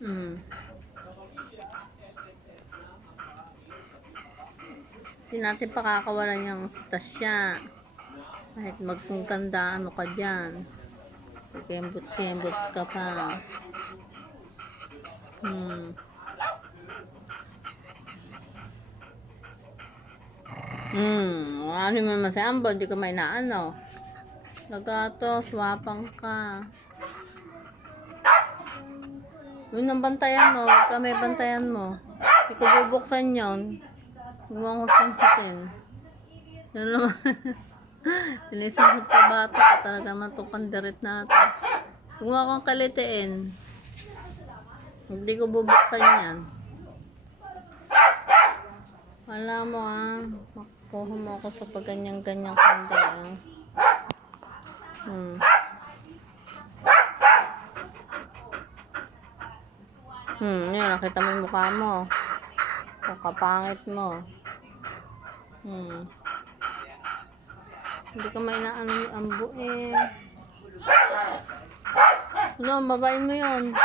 Mm. Hindi natin pakakawalan yung tasya. Kahit magkungkanda ano ka dyan. Kembot-kembot ka pa. Ano mo naman sa ambo, hindi ka may naano. Lagato, swapang ka. Yun ang bantayan mo, huwag ka may bantayan mo. Hindi ko bubuksan yun. Huwag mo akong sangkutin. Yun naman. Sinisingkot pa bata ka talaga naman itong kandirit natin. Huwag mo akong kalitiin. Hindi ko bubuksan yan. Wala mo makukuha mo ako sa paganyang-ganyang kanda. Yun, nakita mo yung mukha mo. Kapangit mo. Hindi ka may naano ni ambo eh. No, babain mo yun.